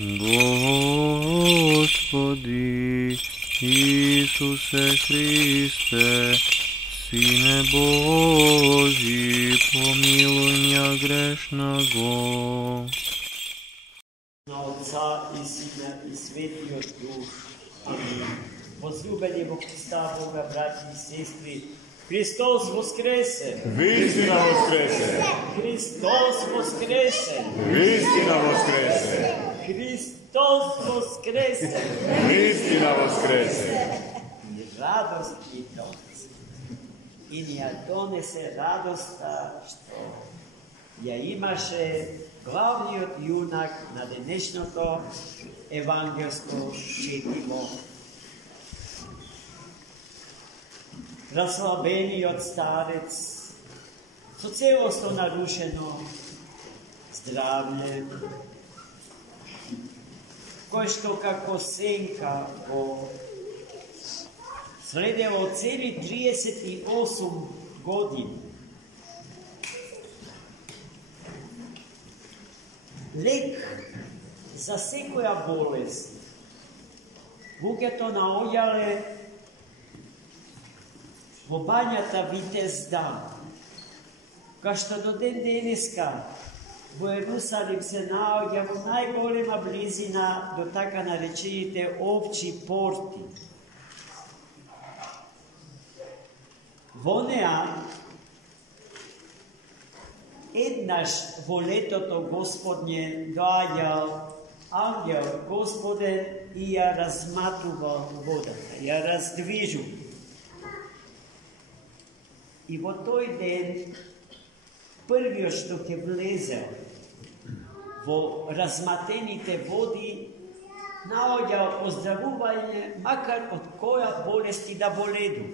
Господи Исусе Христе, Сине Божий, помилуй меня грешного. Na Otca i Syna i Svetijog Duh. Amin. Возлюбени во Христа Бога, братья и сестры, Христос воскресе! Вистина воскресе! Христос воскресе! Вистина воскресе! Христос воскресе! Вистина воскресе! И радост и донесе. И ни ја донесе радоста, што ја имаше главниот јунак на денешното евангелско четиво. Разслабениот старец, со целосно нарушено здравје, кој што како сенка го следело цели 38 години. Лек за секоја болест. Луѓето наоѓале во бањата Витезда, кај што до ден денеска во Ерусалим се наоѓа во најголема близина до така наречените овчи порти. Во неа, еднаш во летото Господње доаѓал ангел Господен и ја разматувал водата, ја раздвижува. И во тој ден, првиот што ќе влезе во разматените води, наоѓал оздравување, макар од која болести да боледу.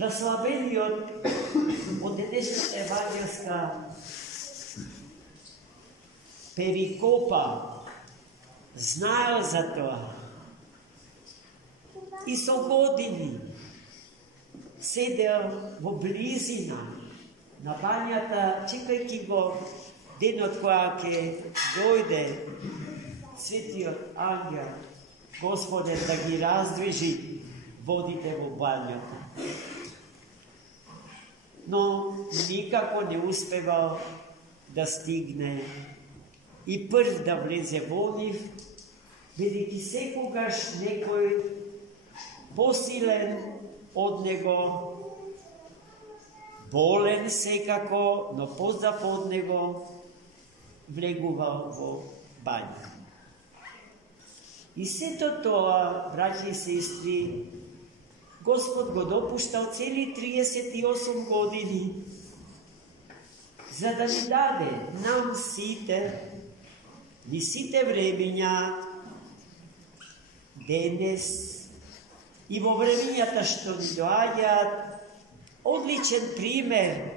Разслабениот од денешната евангелска перикопа знаел за тоа и со години седел во близина на бањата, чекајќи го денот која ќе дојде светиот ангел Господен да ги раздвижи водите во бањата. Но никако не успевал да стигне и прв да влезе во нив, бидејќи секогаш некој посилен од него, болен секако, но поздрав од него, влегувал во бања. И сето тоа, браќи и сестри, Господ го допуштал цели 38 години, за да ни даде нам сите, ни сите времења, денес и во времењата што ни доаѓаат, одличен пример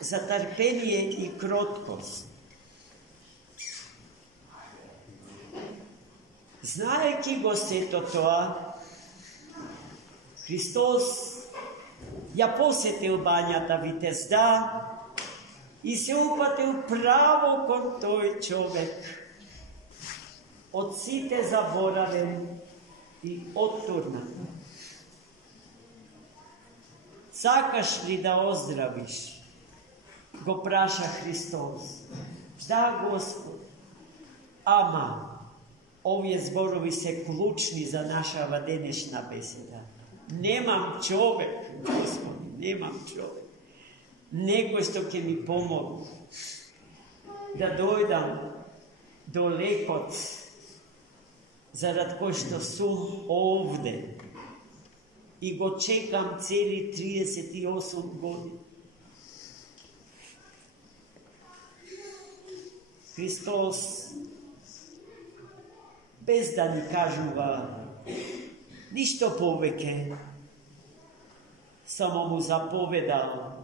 за трпение и кроткост. Знаејќи го сето тоа, Христос ја посетил бањата Витезда и се упатил право кон тој човек, од сите заборавен и оттурнат. Сакаш ли да оздравиш? Го праша Христос. Да, Господ. Ама, овие зборови се клучни за нашава денешна беседа. Немам човек, Господи, немам човек. Некој што ќе ми помогне да дојдам до лекот, зарад кој што сум овде и го чекам цели 38 години. Христос, без да ни кажува ништо повеќе, само му заповедал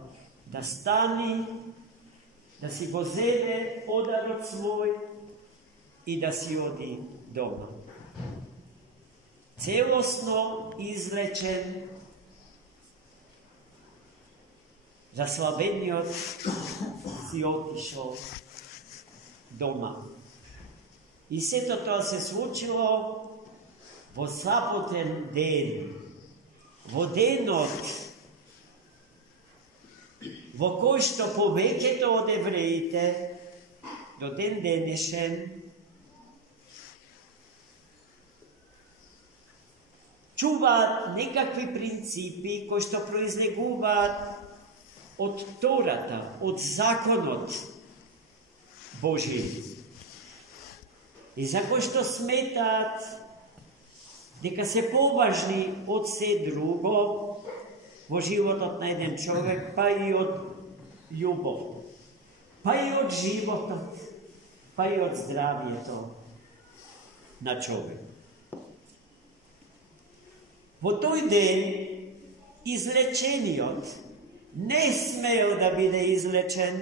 да стани, да си го земе подарот свој и да си оди дома. Целосно излечен, заслабениот си отишол дома. И сето тоа се случило во саботен ден, во денот во кој што повеќето од евреите до ден денешен чуваат некакви принципи кои што произлегуваат од Тората, од законот Божи. И за кои што сметаат дека се поважни од се друго во животот на еден човек, па и од љубов, па и од животот, па и од здравието на човек. Во тој ден излечениот не смеел да биде излечен,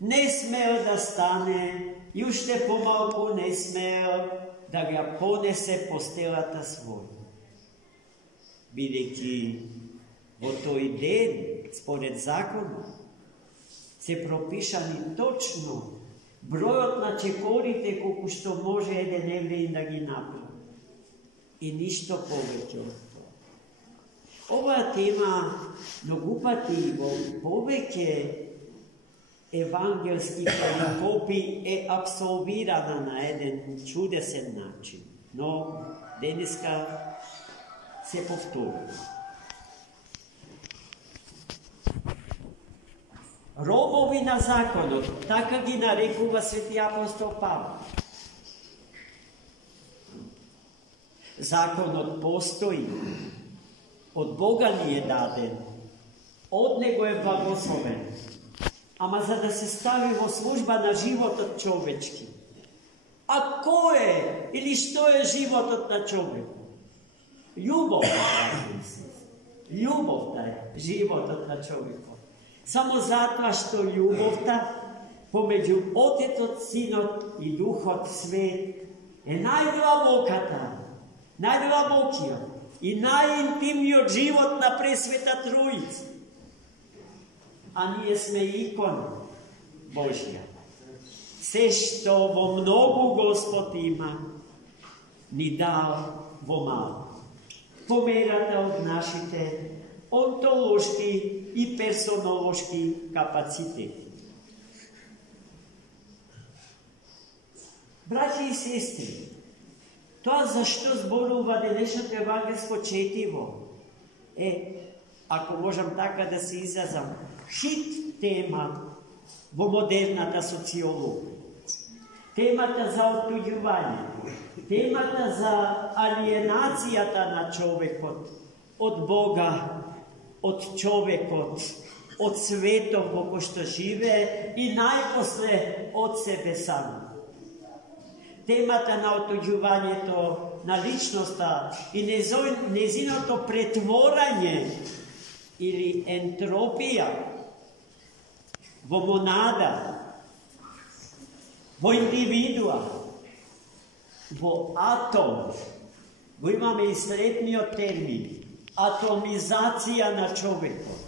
не смеел да стане и уште помалку не смеел да ја понесе постелата своја. Бидејќи во тој ден, според законот, се пропишани точно бројот на чекорите колку што може еден евреин да ги направи. И ништо повеќе од тоа. Оваа тема многу пати во повеќе евангелски перикопи е абсолвирана на еден чудесен начин, но денеска се повторува. Робови на законот, така ги нарекува свети апостол Павле. Законот постои, од Бога ни е даден, од Него е благословен, ама за да се стави во служба на животот човечки. А кој е или што е животот на човекот? Љубовта, љубовта е животот на човекот. Само затоа што љубовта помеѓу Отецот, Синот и Духот Свет е најдлабоката, најдлабокиот и најинтимниот живот на Пресвета Троица. А ние сме икона Божја. Се што во многу Господ има, ни дал во малку. Померата од нашите онтолошки и персонолошки капацитети. Браќи и сестри, тоа зашто зборува денешното евангелско четиво е, ако можам така да се изразам, хит тема во модерната социологија. Темата за оттуѓување, темата за алиенацијата на човекот од Бога, од човекот, од светот во кој што живее и најпосле од себе сам. Темата на оттуѓувањето на личноста и незиното претворање или ентропија во монада, во индивидуа, во атом, го имаме и следниот термин – атомизација на човекот.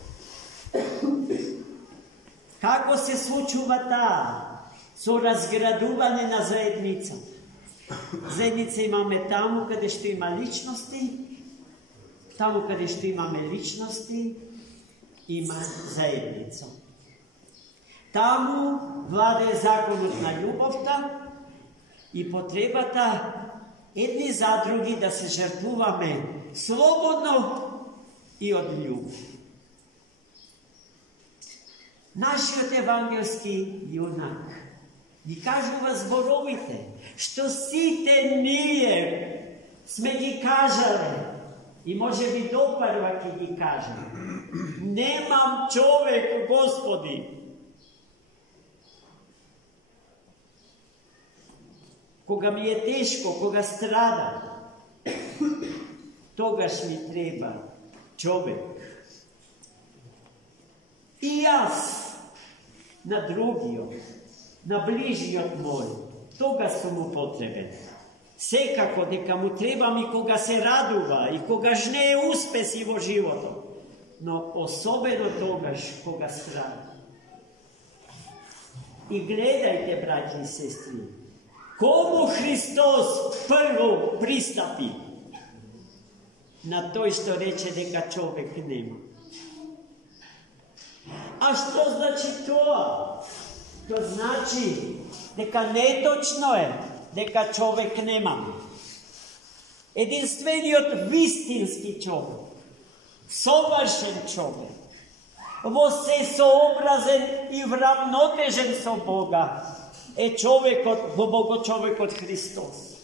Како се случува таа? Со разградување на заедница. Заедница имаме таму каде што има личности, таму каде што имаме личности, има заедница. Таму владее законот на љубовта и потребата едни за други да се жртвуваме слободно и од љубов. Нашиот евангелски јунак ги кажува зборовите, што сите ние сме ги кажале и може би допарва ќе ги кажем. Немам човек, Господи. Кога ми е тешко, кога страдам, тогаш ми треба човек. И јас на другиот, на ближиот мој, тога сум му потребен. Секако дека му требам и кога се радува, и кога жнее успеси во животот, но особено тогаш кога страда. I gledajte, braći i sestri, komu Hristos prvo pristapi? Na to što reče neka čovjek nema. A što znači to? To znači neka netočno je, neka čovjek nema. Edinstveni od vistinski čovjek, sovršen čovjek, vsesoobrazan i vravnotežen so Boga, čovjek od Hristos.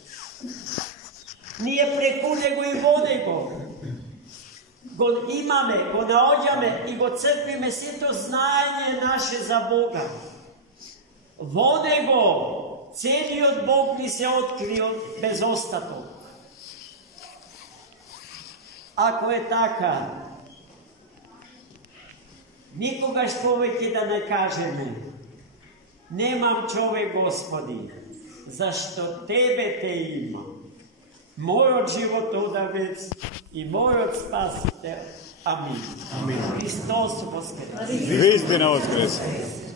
Nije preko nego i vonego. Go imame, go naođame i go crpime sve to znanje naše za Boga. Vonego, cijeli od Bog mi se otkrio bez ostatog. Ako je taka, nikogaš poveke da ne kaže me, nemam čovjek Gospodi, zašto tebe te ima, moj od životodavec i moj od spasitelj. Amin. Hristos voskres. Istina voskrese.